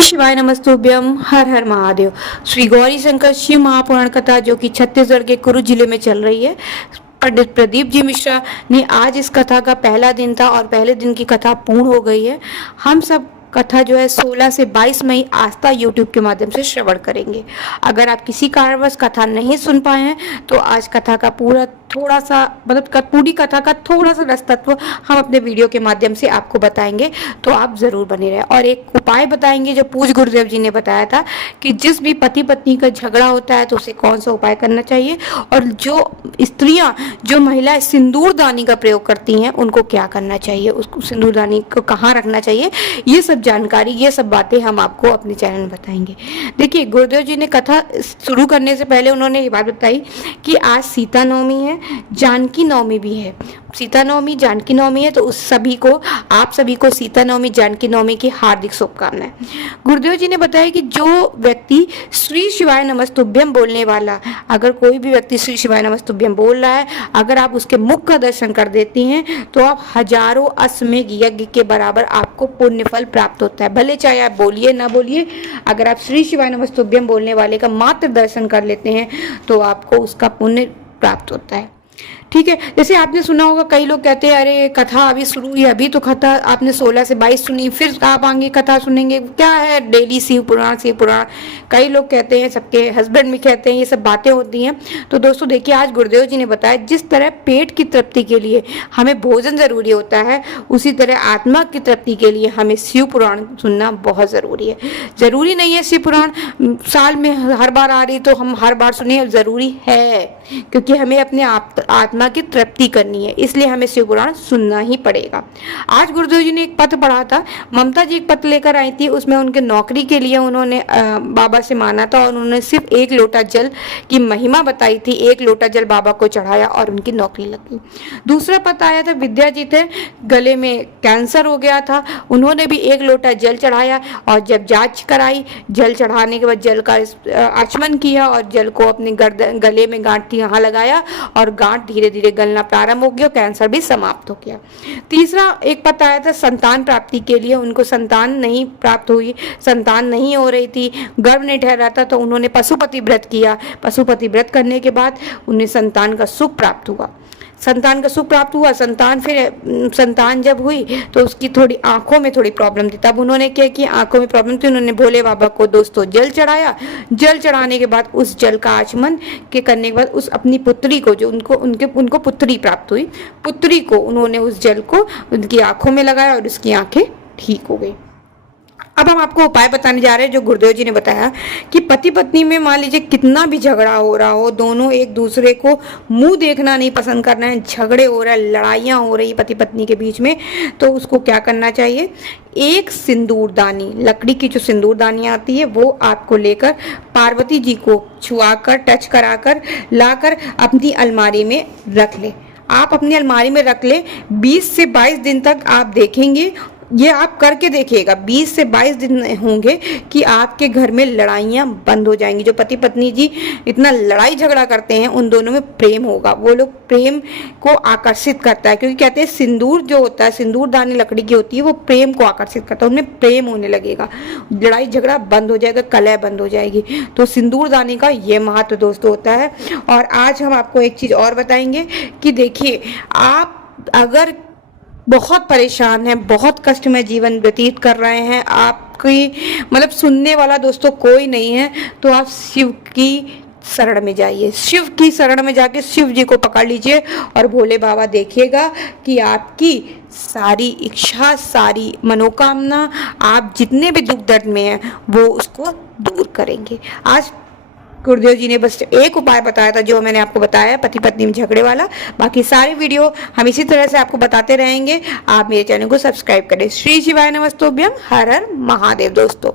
श्री शिवाय नमस्तुभ्यम। हर हर महादेव। श्री गौरी शंकर शिव महापुराण कथा जो कि छत्तीसगढ़ के कुरुद जिले में चल रही है। पंडित प्रदीप जी मिश्रा ने आज इस कथा का पहला दिन था और पहले दिन की कथा पूर्ण हो गई है। हम सब कथा जो है 16 से 22 मई आस्था यूट्यूब के माध्यम से श्रवण करेंगे। अगर आप किसी कारणवश कथा नहीं सुन पाए हैं तो आज कथा का पूरा थोड़ा सा पूरी कथा का थोड़ा सा रस तत्व हम अपने वीडियो के माध्यम से आपको बताएंगे, तो आप जरूर बने रहें। और एक उपाय बताएंगे जो पूज्य गुरुदेव जी ने बताया था कि जिस भी पति पत्नी का झगड़ा होता है तो उसे कौन सा उपाय करना चाहिए, और जो महिलाएं सिंदूरदानी का प्रयोग करती हैं उनको क्या करना चाहिए, उसको सिंदूरदानी को कहाँ रखना चाहिए, ये सब जानकारी, ये सब बातें हम आपको अपने चैनल में बताएंगे। देखिए, गुरुदेव जी ने कथा शुरू करने से पहले उन्होंने ये बात बताई कि आज सीता नवमी है, जानकी नवमी भी है। सीता नवमी, जानकी नवमी है, तो आप सभी को सीता नवमी, जानकी नवमी की हार्दिक शुभकामनाएं। गुरुदेव जी ने बताया कि जो व्यक्ति श्री शिवाय नमस्तुभ्यम बोलने वाला, अगर कोई भी व्यक्ति श्री शिवाय नमस्तुभ्यम बोल रहा है, अगर आप उसके मुख का दर्शन कर देती हैं तो आप हजारों अश्वमेध यज्ञ के बराबर आपको पुण्य फल प्राप्त होता है। भले चाहे आप बोलिए ना बोलिए, अगर आप श्री शिवाय नमस्तुभ्यम बोलने वाले का मात्र दर्शन कर लेते हैं तो आपको उसका पुण्य प्राप्त होता है। ठीक है, जैसे आपने सुना होगा, कई लोग कहते हैं अरे कथा अभी शुरू हुई, अभी तो कथा आपने 16 से 22 सुनी, फिर आप आगे कथा सुनेंगे, क्या है डेली शिव पुराण। कई लोग कहते हैं, सबके हस्बैंड भी कहते हैं, ये सब बातें होती हैं। तो दोस्तों देखिए, आज गुरुदेव जी ने बताया जिस तरह पेट की तृप्ति के लिए हमें भोजन जरूरी होता है, उसी तरह आत्मा की तृप्ति के लिए हमें शिव पुराण सुनना बहुत जरूरी है। जरूरी नहीं है शिव पुराण साल में हर बार आ रही तो हम हर बार सुने, जरूरी है क्योंकि हमें अपने आत्मा की तृप्ति करनी है, इसलिए हमें शिव पुराण सुनना ही पड़ेगा। आज गुरुदेव जी ने एक पत्र पढ़ा था, ममता जी एक पत्र लेकर आई थी, उसमें उनके नौकरी के लिए उन्होंने बाबा से माना था और उन्होंने सिर्फ 1 लोटा जल की महिमा बताई थी। 1 लोटा जल बाबा को चढ़ाया और उनकी नौकरी लगी। दूसरा पत्र आया था, विद्या जी थे, गले में कैंसर हो गया था, उन्होंने भी 1 लोटा जल चढ़ाया और जब जांच कराई, जल चढ़ाने के बाद जल का आचमन किया और जल को अपने गले में गांठ थी यहाँ लगाया और गांठ धीरे धीरे गलना प्रारंभ हो गया, कैंसर भी समाप्त हो गया। तीसरा एक पता आया था संतान प्राप्ति के लिए, उनको संतान नहीं प्राप्त हुई, संतान नहीं हो रही थी, गर्भ नहीं ठहरा था, तो उन्होंने पशुपति व्रत किया। पशुपति व्रत करने के बाद उन्हें संतान का सुख प्राप्त हुआ। संतान जब हुई तो उसकी थोड़ी आंखों में थोड़ी प्रॉब्लम थी, तब उन्होंने क्या किया, आंखों में प्रॉब्लम थी, उन्होंने भोले बाबा को दोस्तों जल चढ़ाया। जल चढ़ाने के बाद उस जल का आचमन के करने के बाद उस अपनी पुत्री को, जो उनको पुत्री प्राप्त हुई, पुत्री को उन्होंने उस जल को उनकी आंखों में लगाया और उसकी आंखें ठीक हो गई। अब हम आपको उपाय बताने जा रहे हैं जो गुरुदेव जी ने बताया कि पति पत्नी में मान लीजिए कितना भी झगड़ा हो रहा हो, दोनों एक दूसरे को मुंह देखना नहीं पसंद कर रहे हैं, झगड़े हो रहे हैं, लड़ाइयाँ हो रही पति पत्नी के बीच में, तो उसको क्या करना चाहिए, एक सिंदूरदानी, लकड़ी की जो सिंदूरदानी आती है वो आपको लेकर पार्वती जी को छुआकर, टच कराकर लाकर अपनी अलमारी में रख ले। आप अपनी अलमारी में रख ले, 20 से 22 दिन तक आप देखेंगे, ये आप करके देखिएगा, 20 से 22 दिन होंगे कि आपके घर में लड़ाइयाँ बंद हो जाएंगी। जो पति पत्नी जी इतना लड़ाई झगड़ा करते हैं उन दोनों में प्रेम होगा, वो लोग प्रेम को आकर्षित करता है, क्योंकि कहते हैं सिंदूर जो होता है, सिंदूरदानी लकड़ी की होती है, वो प्रेम को आकर्षित करता है, उनमें प्रेम होने लगेगा, लड़ाई झगड़ा बंद हो जाएगा, कलह बंद हो जाएगी। तो सिंदूरदानी का ये महत्व दोस्तों होता है। और आज हम आपको एक चीज़ और बताएंगे कि देखिए, आप अगर बहुत परेशान हैं, बहुत कष्ट में जीवन व्यतीत कर रहे हैं, आपकी सुनने वाला दोस्तों कोई नहीं है, तो आप शिव की शरण में जाइए, शिव की शरण में जाके शिव जी को पकड़ लीजिए और भोले बाबा देखिएगा कि आपकी सारी इच्छा, सारी मनोकामना, आप जितने भी दुख दर्द में हैं वो उसको दूर करेंगे। आज गुरुदेव जी ने बस एक उपाय बताया था जो मैंने आपको बताया, पति पत्नी में झगड़े वाला। बाकी सारी वीडियो हम इसी तरह से आपको बताते रहेंगे। आप मेरे चैनल को सब्सक्राइब करें। श्री शिवाय नमस्तुभ्यम। हर हर महादेव दोस्तों।